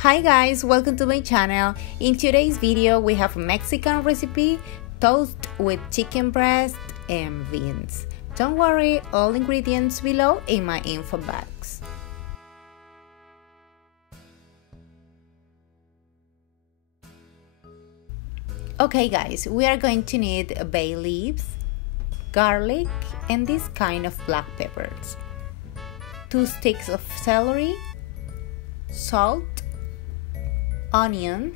Hi guys, welcome to my channel. In today's video we have a Mexican recipe, toast with chicken breast and beans. Don't worry, all ingredients below in my info box. Okay guys, we are going to need bay leaves, garlic and this kind of black peppers, 2 sticks of celery, salt, onion,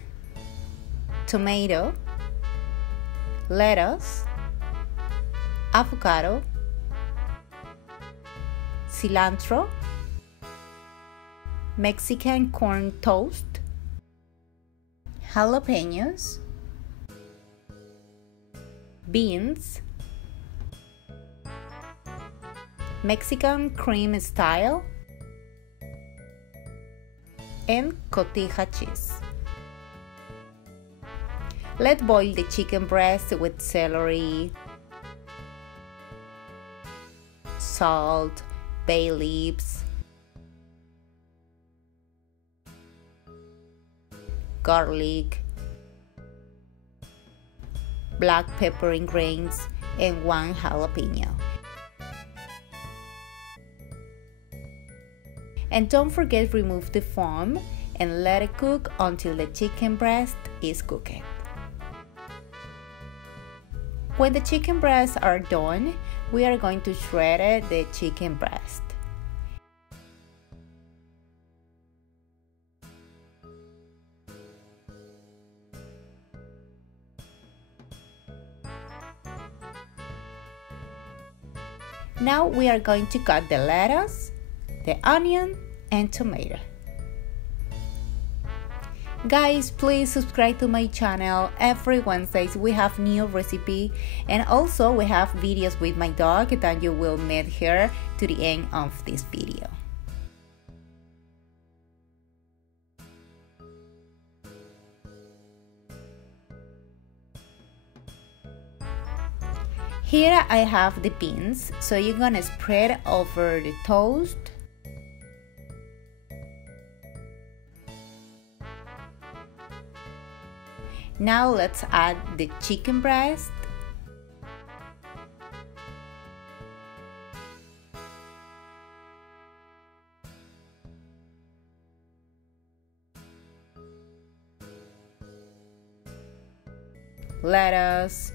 tomato, lettuce, avocado, cilantro, Mexican corn toast, jalapeños, beans, Mexican cream style, and Cotija cheese. Let's boil the chicken breast with celery, salt, bay leaves, garlic, black pepper in grains, and 1 jalapeno. And don't forget remove the foam and let it cook until the chicken breast is cooked. When the chicken breasts are done, we are going to shred the chicken breast. Now we are going to cut the lettuce, the onion and tomato. Guys, please subscribe to my channel. Every Wednesdays we have new recipe and also we have videos with my dog that you will meet here to the end of this video. Here I have the beans, so you're gonna spread over the toast. Now let's add the chicken breast. Lettuce,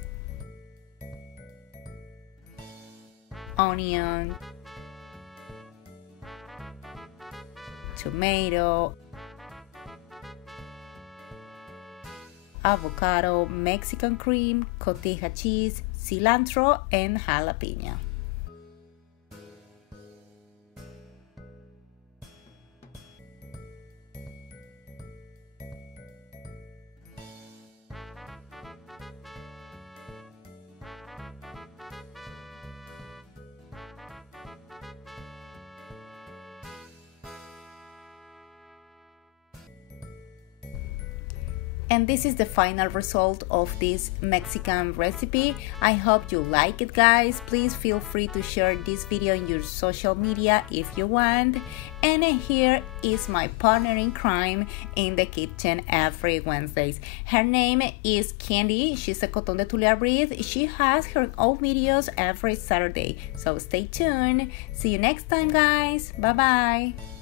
onion, tomato, avocado, Mexican cream, Cotija cheese, cilantro and jalapeno. And this is the final result of this Mexican recipe. I hope you like it guys. Please feel free to share this video in your social media if you want. And here is my partner in crime in the kitchen every Wednesdays. Her name is Candy. She's a Coton de Tulia breed. She has her own videos every Saturday. So stay tuned. See you next time guys. Bye bye.